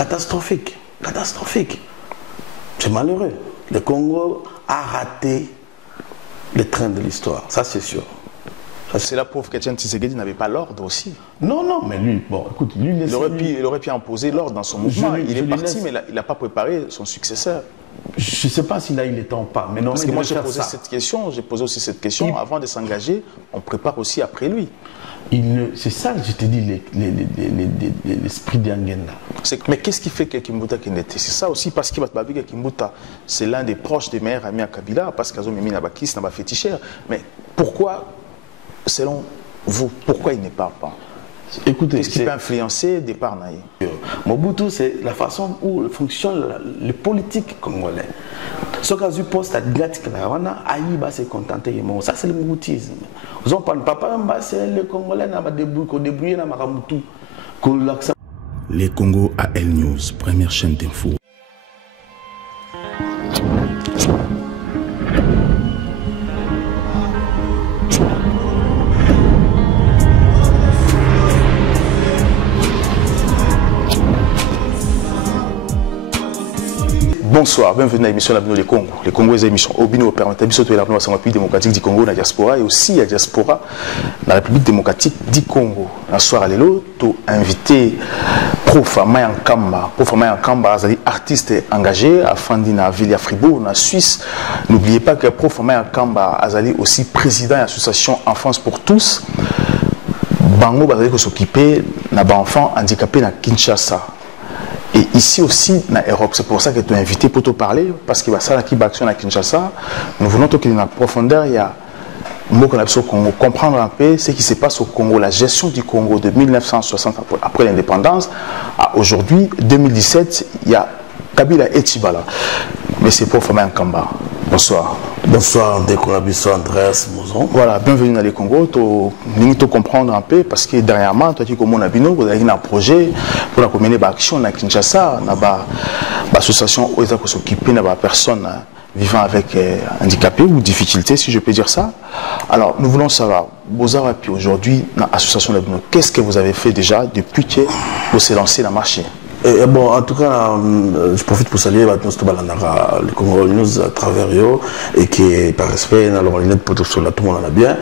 catastrophique. Catastrophique. C'est malheureux. Le Congo a raté le train de l'histoire, ça c'est sûr. C'est la pauvre qu'Étienne Tshisekedi n'avait pas l'ordre aussi. Non, non, mais lui, bon, écoute, lui, il aurait pu imposer l'ordre dans son mouvement. Il est parti, mais il n'a pas préparé son successeur. Je ne sais pas s'il a eu le temps ou pas. Mais non, parce que moi, j'ai posé aussi cette question. Avant de s'engager, on prépare aussi après lui. C'est ça que je te dis, l'esprit d'Angenda. Mais qu'est-ce qui fait que Kimbuta Kendete? C'est ça aussi, parce que Kimbuta, c'est l'un des proches des meilleurs amis à Kabila, parce qu'Azo Mimi n'a pas kiss, n'a pas fétichère. Mais pourquoi, selon vous, pourquoi il ne parle pas? Écoutez, qu'est-ce qui peut influencer le départ Naï? Mobutu, c'est la façon où fonctionne le politique congolais. Ce cas du poste à Glatik, Aïba s'est contenté. Ça, c'est le moutisme. Vous en parlez, papa, c'est le Congolais qui débrouillé dans Maramutu. Les Congo AL News, première chaîne d'info. Bonsoir, bienvenue à l'émission Labino les Congo. Les Congo est l'émission Obino permet de la République démocratique du Congo, la diaspora et aussi la diaspora la République démocratique du Congo. Un soir à l'élo, tu invité Prof Maya Nkamba. Prof Maya Nkamba, artiste engagé à Fandina Villa Fribourg, en Suisse. N'oubliez pas que Prof Maya Nkamba est aussi président de l'association Enfance pour tous. Bango va s'occuper d'enfants handicapés à Kinshasa. Et ici aussi, en Europe, c'est pour ça que tu es invité pour te parler, parce qu'il y a ça qui va action à Kinshasa. Nous voulons que dans la profondeur, il y a un mot qu'on appelle au Congo, comprendre un peu ce qui se passe au Congo, la gestion du Congo de 1960 après l'indépendance à aujourd'hui, 2017, il y a Kabila et Tchibala. Mais c'est pour Fama Nkamba. Bonsoir. Bonsoir, Dekorabiso Andreas Mouzon. Voilà, bienvenue dans les Congo. Nous te comprendre un peu parce que dernièrement, toi qui comme Abino, vous avez un projet pour la communauté d'action à Kinshasa, l'association où ils s'occuper de personnes vivant avec handicapés ou difficultés, si je peux dire ça. Alors, nous voulons savoir, Bozara, puis aujourd'hui, dans l'association d'Abino, qu'est-ce que vous avez fait déjà depuis que vous êtes lancé dans le marché? Et bon, en tout cas, je profite pour saluer le Congo News à travers eux et qui, par respect, dans le pour tout le monde en a bien.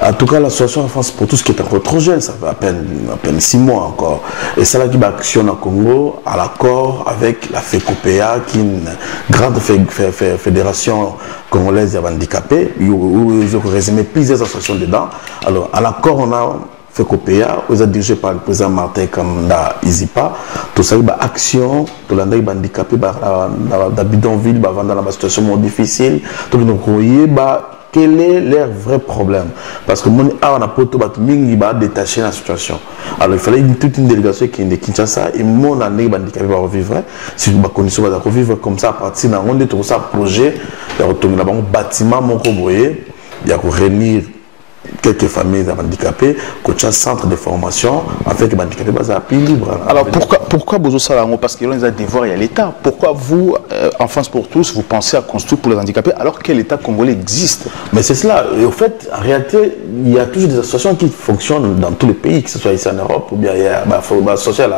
En tout cas, l'association France pour tout ce qui est encore trop jeune, ça fait à peine 6 mois encore. Et c'est là qui va actionner au Congo à l'accord avec la FECOPEA, qui est une grande fédération congolaise handicapée, où ils ont résumé plusieurs associations dedans. Alors, à l'accord, on a FECOPEA, vous êtes dirigé par le président Martin Kamda Izipa, tout ça, il y a action, tout le monde handicapé, dans bidonville, dans la situation difficile, tout le monde, quel est leur vrai problème? Parce que mon on a pas tout détaché la situation. Alors il fallait toute une délégation qui est de Kinshasa et mon année handicapé va revivre. Si vous conditions va revivre comme ça à partir d'un monde tout ça projet, il y a un bâtiment mon coboyer, il y a réunir quelques familles handicapées, coach un centre de formation, afin que les handicapés soient plus libres. Alors pourquoi Bozo Salango? Parce qu'il y a des devoirs, il y a l'État. Pourquoi vous, Enfance pour tous, vous pensez à construire pour les handicapés alors que l'État congolais existe? Mais c'est cela. Et au fait, en réalité, il y a toujours des associations qui fonctionnent dans tous les pays, que ce soit ici en Europe ou bien il y a social.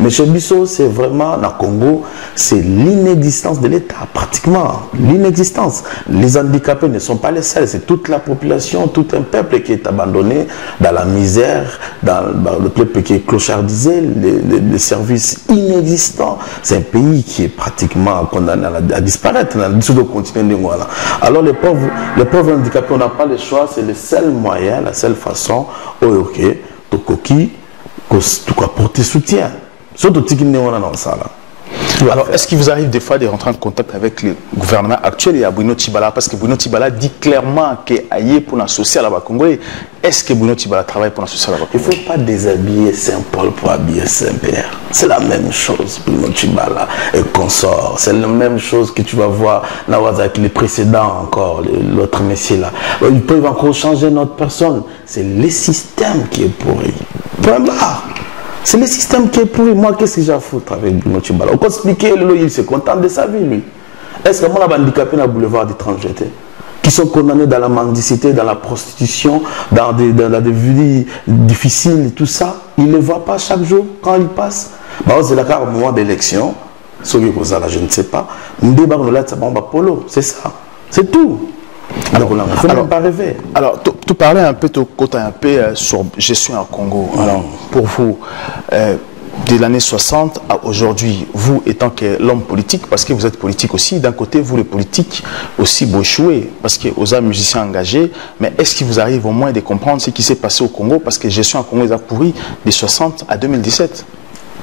Mais chez Bissot, c'est vraiment, dans le Congo, c'est l'inexistence de l'État, pratiquement. L'inexistence. Les handicapés ne sont pas les seuls, c'est toute la population, tout un peuple qui est abandonné dans la misère, dans le peuple qui est clochardisé, les services inexistants. C'est un pays qui est pratiquement condamné à disparaître dans le continent. Alors les pauvres handicapés, on n'a pas le choix, c'est le seul moyen, la seule façon, pour porter soutien. Surtout si on a dans ça. Alors, est-ce qu'il vous arrive des fois de rentrer en contact avec le gouvernement actuel et à Bruno Tchibala? Parce que Bruno Tchibala dit clairement qu'il est pour la sociale à Congolais. Est-ce que Bruno Tchibala travaille pour la sociale à Congolais? Il ne faut pas déshabiller Saint-Paul pour habiller Saint-Pierre. C'est la même chose, Bruno Tchibala et consort. C'est la même chose que tu vas voir avec les précédents encore, l'autre messieurs là. Ils peuvent encore changer notre personne. C'est le système qui est pourri. Point barre. C'est le système qui est pourri. Moi, qu'est-ce que j'ai à foutre avec Bruno Tchibala? On peut expliquer, il se contente de sa vie, lui. Est-ce que moi, je suis handicapé dans le boulevard d'étrangers? qui sont condamnés dans la mendicité, dans la prostitution, dans des vies difficiles et tout ça, ils ne les voient pas chaque jour quand ils passent. C'est là au moment d'élection, je ne sais pas, c'est ça, c'est tout. Alors, il ne faut même pas rêver. Alors, tu parlais un peu, sur gestion en Congo. Alors, pour vous, de l'année 60 à aujourd'hui, vous étant que l'homme politique, parce que vous êtes politique aussi, d'un côté, vous les politiques aussi, vous échouez, parce que vous êtes musiciens engagés, mais est-ce qu'il vous arrive au moins de comprendre ce qui s'est passé au Congo, parce que gestion en Congo est pourri de 60 à 2017?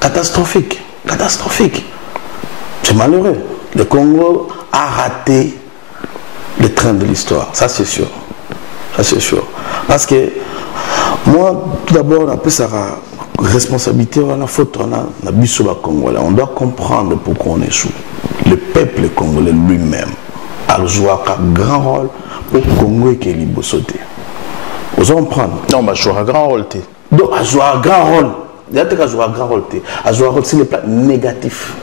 Catastrophique, catastrophique. C'est malheureux. Le Congo a raté le train de l'histoire, ça c'est sûr. Ça c'est sûr. Parce que moi, tout d'abord, on a plus sa responsabilité, on a la faute, on a biso ba Congolais. On doit comprendre pourquoi on échoue. Le peuple congolais lui-même a joué un grand rôle pour le Congo et qu'il y sauter. Vous en prendre. Non, mais jouer un grand rôle. Donc, a joué un grand rôle. Il y a un grand rôle. A joué un rôle sur le plan négatif.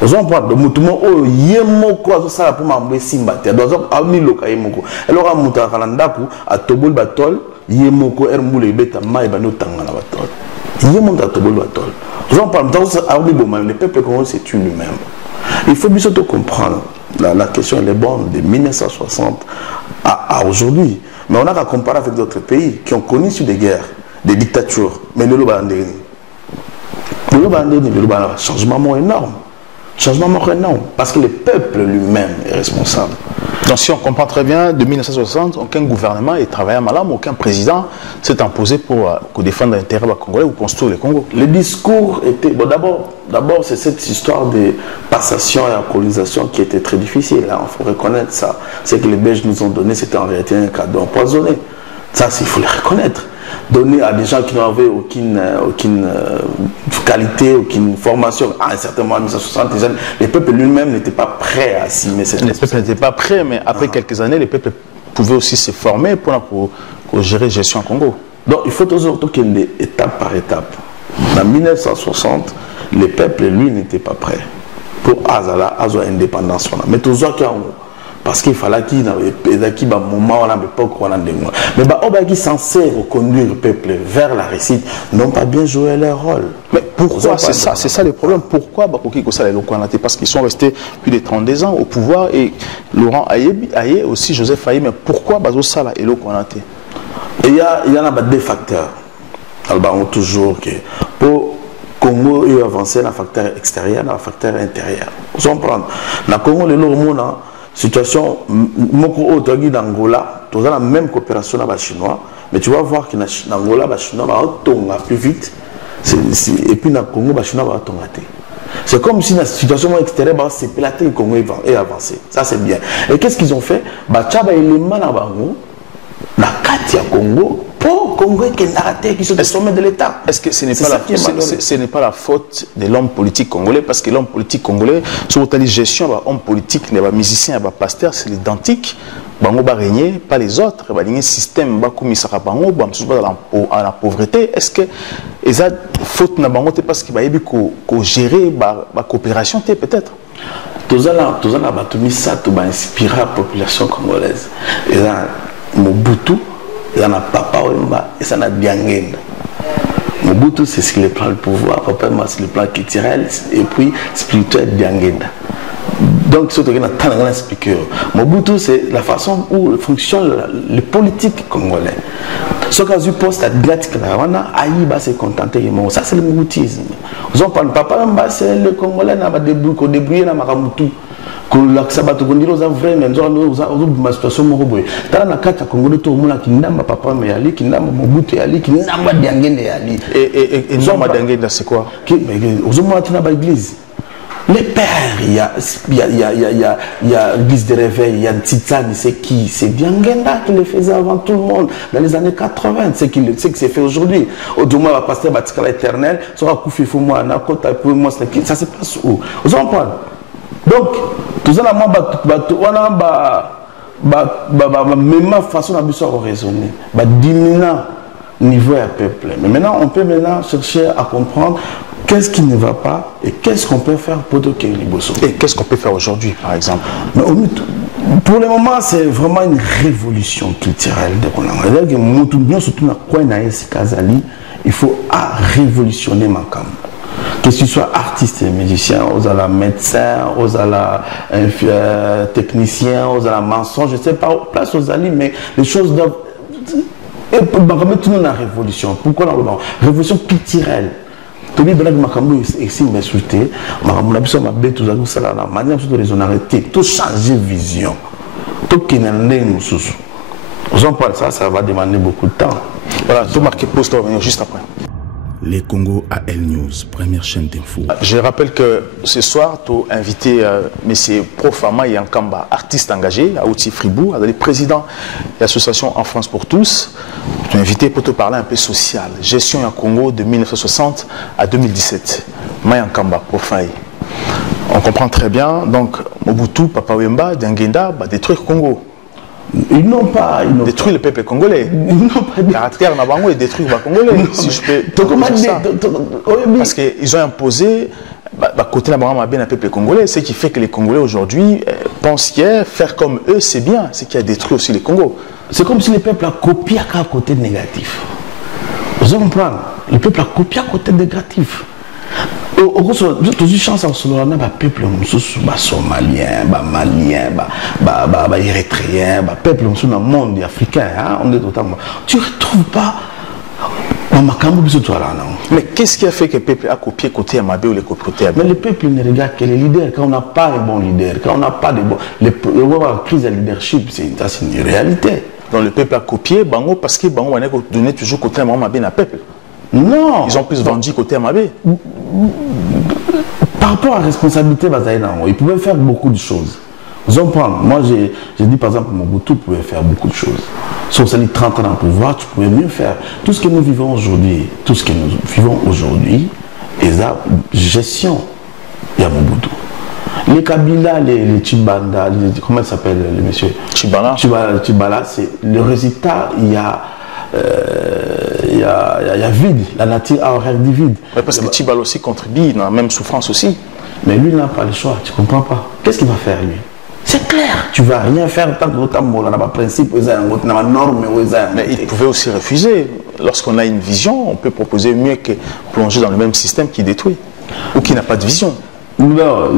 Vous en prendre. Donc, mutumo oh yemoko azo sala pour m'embrouiller simbate. Donc, a mis loka yemoko. Alors, a muta kalandaku a tobol batol yemoko ermbule beta mai bano tangana batol. Yemoko a tobol batol. Vous en prendre. Donc, le peuple congolais c'est tue lui-même. Il faut bien surtout comprendre. La question elle est bonne de 1960 à aujourd'hui. Mais on a qu'à comparer avec d'autres pays qui ont connu sur des guerres, des dictatures. Mais le changement énorme. Changement énorme. Parce que le peuple lui-même est responsable. Donc si on comprend très bien, de 1960, aucun gouvernement est travaillé à Malam, aucun président s'est imposé pour défendre l'intérêt congolais ou construire le Congo. Le discours était... Bon, d'abord, c'est cette histoire de passation et de colonisation qui était très difficile. Il faut reconnaître ça. C'est que les Belges nous ont donné, c'était en réalité un cadeau empoisonné. Ça, il faut le reconnaître. Donner à des gens qui n'avaient aucune qualité, aucune formation. À un certain moment, en 1960, les peuples lui-même n'étaient pas prêts à assumer cette responsabilité. Les peuples n'étaient pas prêts, mais après quelques années, les peuples pouvaient aussi se former pour gérer la gestion au Congo. Donc, il faut toujours qu'il y ait étape par étape. En 1960, les peuples, lui, n'étaient pas prêts pour avoir l'indépendance. Mais toujours qu'il y a parce qu'il fallait qu'il y ait un moment, à l'époque, mais on est censé reconduire le peuple vers la réussite, n'ont pas bien joué leur rôle. Mais pourquoi? C'est ça le problème. Pourquoi parce qu'ils sont restés plus de 32 ans au pouvoir et Laurent Aye aussi, Joseph Aye, mais pourquoi ça là et il y en a deux facteurs. Alors, toujours que pour Congo avancer, un facteur extérieur, un facteur intérieur. Vous comprenez? Dans le Congo, le situation, d'Angola, tu as la même coopération avec les Chinois, mais tu vas voir que dans Angola, les Chinois vont plus vite, et puis dans le Congo, les Chinois vont tomber. C'est comme si dans la situation extérieure, c'est pélaté le Congo et avancer. Ça, c'est bien. Et qu'est-ce qu'ils ont fait? Ils ont élément dans Katia Congo pour Congo qui sont au sommet de l'État. Est-ce que ce n'est pas la faute de l'homme politique congolais? Parce que l'homme politique congolais, sur la gestion, l'homme politique, les musiciens, les pasteurs, c'est l'identique. Bango va régner, pas les autres. Il y a un système à la pauvreté. Est-ce que les a faute na bango parce qu'il y a gérer la coopération peut-être? Tous les inspirer la population congolaise. Mobutu, il y a Papa Wemba et ça n'a Diangenda. Mobutu, c'est ce qui le prend le pouvoir, Papa Wemba, c'est le plan culturel et puis spirituel Diangenda. Donc, c'est un speaker. Mobutu, c'est la façon où fonctionne le politique congolais. Ce cas où poste à Glatik, Aïba s'est contenté. Ça, c'est le moutisme. Papa Wemba, c'est le Congolais qui a débrouillé dans Maramutu. Papa c'est quoi? Les pères, il y a l'église de réveil, il y a Titsani, c'est qui? C'est Diangenda qui le faisait avant tout le monde, dans les années 80, c'est qui s'est fait aujourd'hui. Au-delà, va passer à l'éternel, ça va couper pour moi, ça se passe où? Vous comprenez? Donc, tout ça, on a même façon de raisonner, diminuant niveau à peuple. Mais maintenant, on peut chercher à comprendre qu'est-ce qui ne va pas et qu'est-ce qu'on peut faire pour que les bossos. Et qu'est-ce qu'on peut faire aujourd'hui, par exemple? Pour le moment, c'est vraiment une révolution culturelle. C'est-à-dire que surtout il faut révolutionner ma cam. Que ce soit artiste et musicien, aux ala médecin, aux ala technicien, aux ala mensonge, je ne sais pas, place aux alliés, mais les choses doivent. Et pour mettre tout le monde en révolution. Pourquoi la révolution culturelle? Tout le monde ici m'insulter, tout changer vision, tout qui n'est pas sous. Jean-Paul, ça va demander beaucoup de temps. Voilà, tout marqué poste, on va venir juste après. Les Congo AL News, première chaîne d'info. Je rappelle que ce soir, tu as invité M. Profama Yankamba, artiste engagé à Outi Fribou, le président de l'association En France pour tous. Tu as invité pour te parler un peu social, gestion en Congo de 1960 à 2017. Mayankamba, Profama. On comprend très bien, donc Mobutu, Papa Wemba, Djangenda, détruire Congo. Ils n'ont pas détruit le peuple congolais. Ils n'ont pas le caractère Nabango et détruire les Congolais. Si je peux dire ça. Parce qu'ils ont imposé côté Nabango bien un peuple congolais, ce qui fait que les Congolais aujourd'hui pensent que faire comme eux c'est bien, ce qui a détruit aussi les Congos. C'est comme si le peuple a copié à côté négatif. Vous comprenez? Le peuple a copié à côté négatif. J'ai chance en ce moment, peuple somalien, malien, érythréen, peuple dans le monde africain, on est totalement. Tu ne retrouves pas. Mais qu'est-ce qui a fait que le peuple a copié côté Amabé ou les côté Amabé? Mais le peuple ne regarde que les leaders. Quand on n'a pas de bons leaders, quand on n'a pas de bons. La crise de leadership, c'est une réalité. Donc le peuple a copié Bango parce que Bango a donné toujours côté Amabé à peuple. Non. Ils ont plus vendu côté Amabé. Par rapport à la responsabilité, ils pouvaient faire beaucoup de choses. Vous comprenez? Moi, j'ai dit par exemple, Mobutu pouvait faire beaucoup de choses. Sauf que 30 ans dans le pouvoir, tu pouvais mieux faire. Tout ce que nous vivons aujourd'hui, et la gestion, il y a Mobutu. Les Kabila, les Chibanda, comment il s'appelle le monsieur? Chibala, c'est le résultat, il y a vide, la nature a horreur du vide. Mais parce que Chibala aussi contribue dans la même souffrance aussi. Mais lui n'a pas le choix, tu ne comprends pas. Qu'est-ce qu'il va faire lui? C'est clair, tu ne vas rien faire tant que l'autre n'a pas de principe, n'a pas de norme. Mais il pouvait aussi refuser. Lorsqu'on a une vision, on peut proposer mieux que plonger dans le même système qui détruit ou qui n'a pas de vision. Non,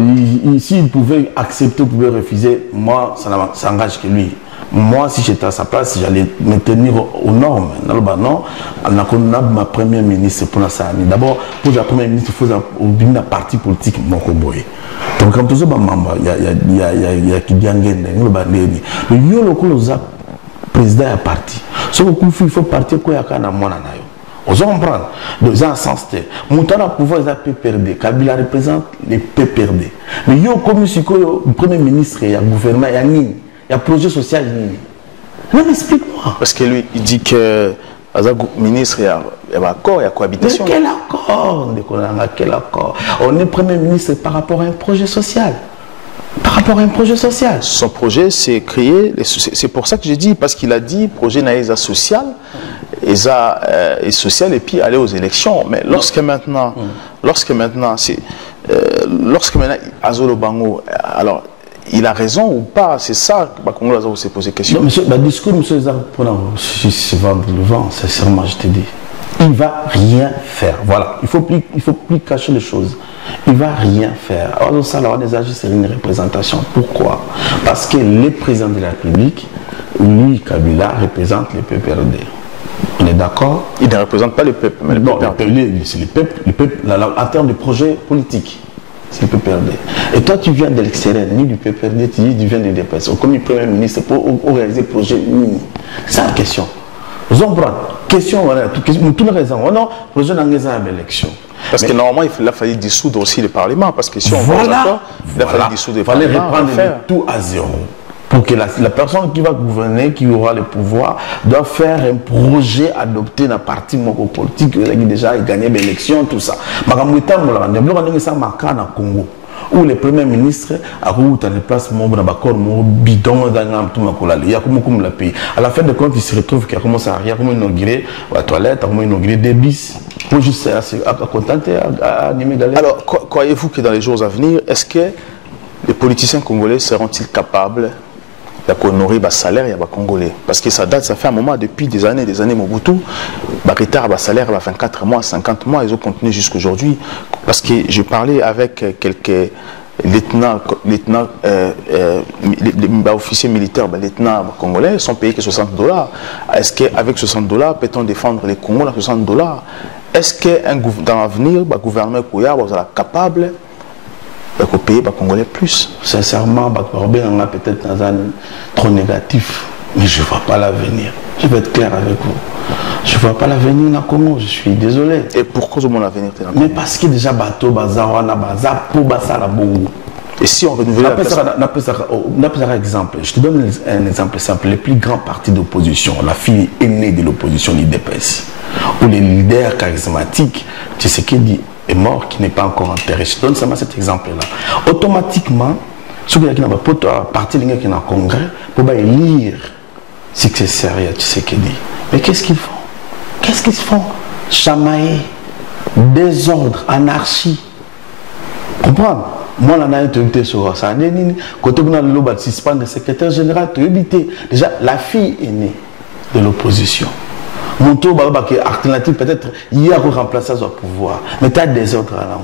s'il pouvait accepter, il pouvait refuser, moi, ça n'engage que lui. Moi, si j'étais à sa place, j'allais me tenir aux normes. Non, on a ma première ministre pour la Sahani. D'abord, pour la première ministre, il faut un parti politique. Donc, quand il y a qui vient le président est parti. Il faut partir quand il y a un mois. Vous comprenez? Donc, dans un sens, Moutana pouvoir les PPRD. Kabila représente les PPRD. Mais il y a comme le premier ministre, il y a le gouvernement, il y a Nini. Il y a un projet social. Non, mais explique-moi. Parce que lui, il dit que le ministre, il y a un accord, il y a cohabitation. Mais quel accord? Quel accord? On est Premier ministre par rapport à un projet social. Par rapport à un projet social. Son projet, c'est créer. C'est pour ça que j'ai dit, parce qu'il a dit projet naïsa social, et social, et puis aller aux élections. Mais lorsque maintenant, Azolo Bango, alors. Il a raison ou pas? C'est ça que Congo s'est posé question. Non, monsieur, le discours de M. c'est vendre le vent, sincèrement, je te dis. Il ne va rien faire. Voilà. Il ne faut plus cacher les choses. Il ne va rien faire. Alors, ça, c'est une représentation. Pourquoi? Parce que le président de la République, lui, Kabila, représente le PPRD. On est d'accord? Il ne représente pas le peuple, mais le PPRD. C'est le peuple en termes de projet politique. C'est le PPRD. Et toi, tu viens de l'extérieur, ni du PPRD, tu viens de l'EDPS. Comme le Premier ministre pour organiser le projet mini. C'est ça la question. Vous comprenez? Question, voilà, tout le raison. Oh non, le projet n'a pas d'élection. Parce que normalement, il a fallu dissoudre aussi le Parlement. Parce que si on voit d'accord, il a fallu dissoudre le Parlement. Il fallait reprendre tout à zéro. Pour que la personne qui va gouverner, qui aura le pouvoir, doit faire un projet adopté dans le parti politique qui a déjà gagné l'élection, tout ça. Mais quand on a ça dans Congo, où le premier ministre a eu des places bidon dans il y a comme le pays. À la fin de compte, il se retrouve qu'il a commencé à inaugurer la toilette, à inaugurer des bis, pour juste à contenter, à animer d'aller. Alors, croyez-vous que dans les jours à venir, est-ce que les politiciens congolais seront-ils capables honorer le salaire et les Congolais. Parce que ça date, ça fait un moment, depuis des années Mobutu, le retard, le salaire, 24 mois, 50 mois, ils ont continué jusqu'à aujourd'hui. Parce que j'ai parlé avec quelques lieutenants, officiers militaires, lieutenants congolais, ils sont payés que $60. Est-ce qu'avec $60, peut-on défendre les Congos à $60? Est-ce que dans l'avenir, le gouvernement sera capable de payer les Congolais plus? Sincèrement, peut-être trop négatif, mais je ne vois pas l'avenir. Je vais être clair avec vous. Je ne vois pas l'avenir dans le Congo, je suis désolé. Et pourquoi mon avenir? Mais parce que déjà, bateau, bazar, on a bazar pour bazar la bongo. Et si on renouvelle un exemple, je te donne un exemple simple. Les plus grands partis d'opposition, la fille aînée de l'opposition, l'IDPS, ou les leaders charismatiques, Tshisekedi est mort, qui n'est pas encore enterré. Je te donne seulement cet exemple-là. Automatiquement, ceux qui ont parti qui ont un congrès, pour élire successeur à Tshisekedi. Mais qu'est-ce qu'ils font? Qu'est-ce qu'ils font? Chamailler, désordre, anarchie. Comprendre? Moi, on a été sur ça. Quand on a le suspend de secrétaire général, déjà, la fille est née de l'opposition. Mon tour, alternative, peut-être, il y a pour remplacer son pouvoir. Mais tu as des autres là.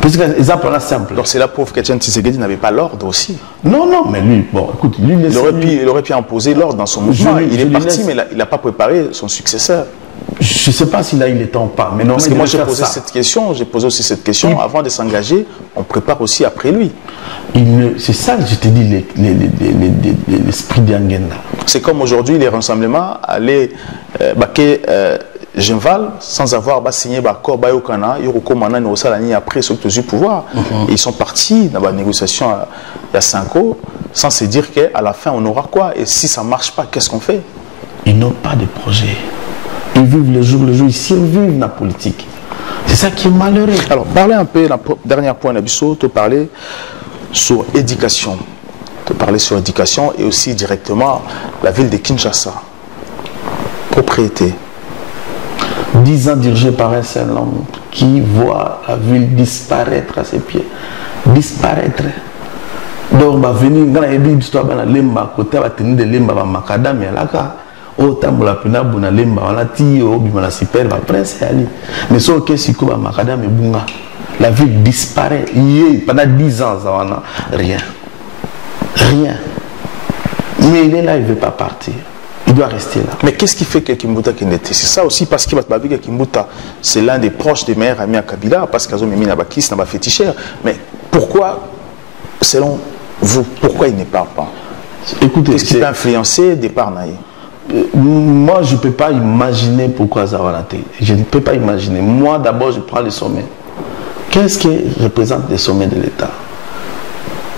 Parce que l'exemple là simple. Donc c'est la pauvre qu'Etienne Tshisekedi n'avait pas l'ordre aussi. Non, non, mais lui, bon, écoute, lui, il aurait pu imposer l'ordre dans son mouvement. Il est parti, mais il n'a pas préparé son successeur. Je ne sais pas s'il a eu le temps ou pas. Mais non, parce que moi j'ai posé cette question, j'ai posé aussi cette question. Avant de s'engager, on prépare aussi après lui. C'est ça que je te dis, l'esprit d'Angenda. C'est comme aujourd'hui, les rassemblements allaient Genval, sans avoir signé l'accord Bayokana, après ce que pouvoir. Ils sont partis dans la négociation il y a 5 ans, sans se dire qu'à la fin on aura quoi. Et si ça ne marche pas, qu'est-ce qu'on fait? Ils n'ont pas de projet. Ils vivent le jour, ils survivent dans la politique. C'est ça qui est malheureux. Alors, parler un peu, le dernier point d'Abisso, te parler sur l'éducation. Te parler sur l'éducation et aussi directement la ville de Kinshasa. Propriété. 10 ans dirigés par un seul homme qui voit la ville disparaître à ses pieds. Disparaître. Donc, va venir, quand il y a une histoire, il y a lemba, côté, il va tenir des lemba, il va macadam, il y a là, autant pour la pena, il y a lemba, il y a tio, il y a super, il y a prince, mais ce qui est si court, macadam et bunga. La ville disparaît. Pendant 10 ans, ça n'a rien. Rien. Mais il est là, il ne veut pas partir. Il doit rester là. Mais qu'est-ce qui fait que Kimbuta Kendete? C'est ça aussi parce que Kimbuta, c'est l'un des proches des meilleurs amis à Kabila, parce qu'il a Bakis, n'a pas féticheur. Mais pourquoi, selon vous, pourquoi il ne part pas? Écoutez, qu'est-ce qui peut influencer le départ Naï? Moi, je ne peux pas imaginer pourquoi Zawanate. Je ne peux pas imaginer. Moi, d'abord, je prends les sommets. Qu'est-ce qui représente les sommets de l'État?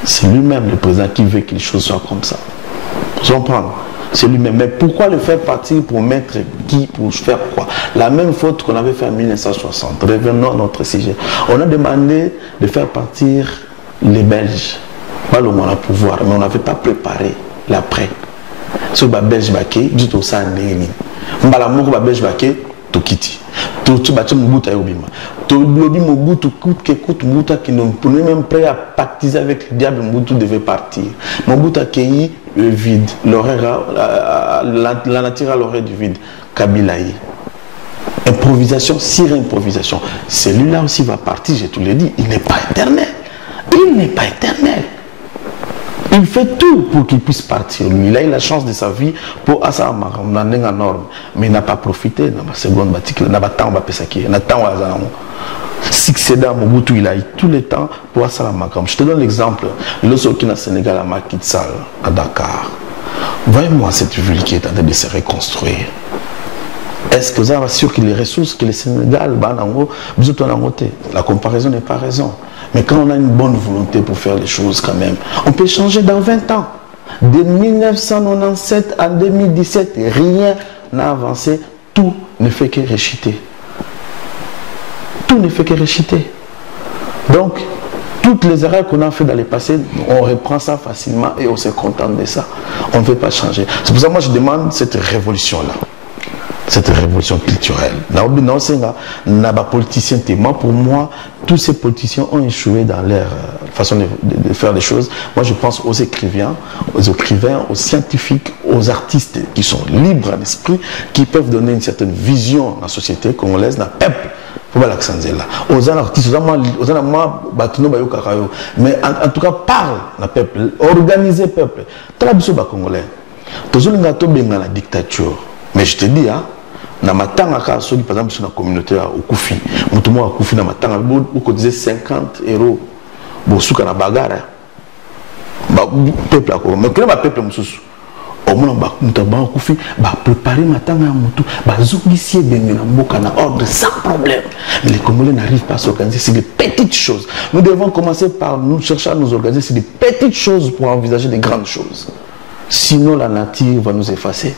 C'est lui-même le président qui veut que les choses soient comme ça. Vous comprenez? C'est lui-même. Mais pourquoi le faire partir pour mettre qui, pour faire quoi? La même faute qu'on avait fait en 1960. Revenons à notre sujet. On a demandé de faire partir les Belges. Pas le moins à pouvoir, mais on n'avait pas préparé l'après. Ce que les Belges baké, du tout ça, Mbalamouk, les Belges baké, Tokiti. Tout bâti Mobutu à Obima. Tout lobby Mobutu coûte Mobutu qui ne pouvait même prêt à pactiser avec le diable. Mobutu devait partir. Mobutu a accueilli le vide, la nature à l'oreille du vide. Kabilaï. Improvisation sur improvisation. Celui-là aussi va partir, j'ai tout le dit. Il n'est pas éternel. Il n'est pas éternel. Il fait tout pour qu'il puisse partir. Lui, il a eu la chance de sa vie pour Asa norme. Mais il n'a pas profité dans la seconde bâtique. Il n'a pas temps de faire il n'a pas temps de succédant Mobutu, il a eu tout le temps pour Asa Makam. Je te donne l'exemple. Lorsqu'il est au Sénégal, à Makitsal, à Dakar. Voyez-moi cette ville qui est en train de se reconstruire. Est-ce que vous avez sûr que les ressources que le Sénégal, la comparaison n'est pas raison. Mais quand on a une bonne volonté pour faire les choses quand même, on peut changer dans 20 ans. De 1997 à 2017, rien n'a avancé. Tout ne fait que réchiter. Tout ne fait que réchiter. Donc, toutes les erreurs qu'on a fait dans le passé, on reprend ça facilement et on se contente de ça. On ne veut pas changer. C'est pour ça que moi je demande cette révolution-là. cette révolution culturelle. N'a pas politicien. Moi, pour moi, tous ces politiciens ont échoué dans leur façon de faire les choses. Moi, je pense aux écrivains, aux scientifiques, aux artistes qui sont libres d'esprit, qui peuvent donner une certaine vision à la société congolaise, dans le peuple. Aux artistes, mais en tout cas, parle le peuple, organiser le peuple. Traduisez le Congolais. Tous les gens qui la dictature. Mais je te dis, na matanga ka soki par exemple sur la communauté au Koufi mutumo wa Koufi na matanga beaucoup disait 50 euros bosuka na bagara ba peuple ko mais que ba peuple mususu au moins ba mutaba Koufi ba préparer matanga ya mutu ba zogisie benge na mboka na ordre sans problème. Mais les Congolais n'arrivent pas à s'organiser, c'est des petites choses. Nous devons commencer par nous chercher à nous organiser, c'est des petites choses pour envisager des grandes choses. Sinon la nature va nous effacer.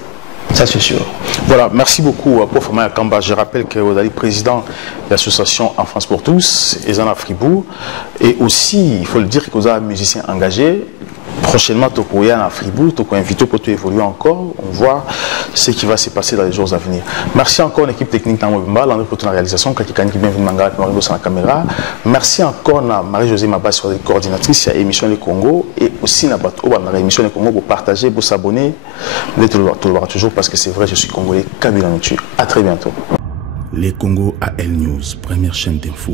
Ça c'est sûr. Voilà, merci beaucoup pour Famaya Kamba. Je rappelle que vous êtes président de l'association En France pour tous, Ezana Fribourg. Et aussi, il faut le dire que vous êtes un musicien engagé. Prochainement, tu es à Fribourg, tu es invité pour évoluer encore. On voit ce qui va se passer dans les jours à venir. Merci encore à l'équipe technique de Mobimba, l'André pour la réalisation, Kakikani qui bienvenue Mangala, qui sur la caméra. Merci encore à Marie-Josée Mabas sur les coordinatrices à l'émission Les Congo et aussi à l'émission Les Congo pour partager, pour s'abonner. Vous devez le voir toujours parce que c'est vrai, je suis congolais, Kabila Nutu. À très bientôt. Les Congo AL News, première chaîne d'info.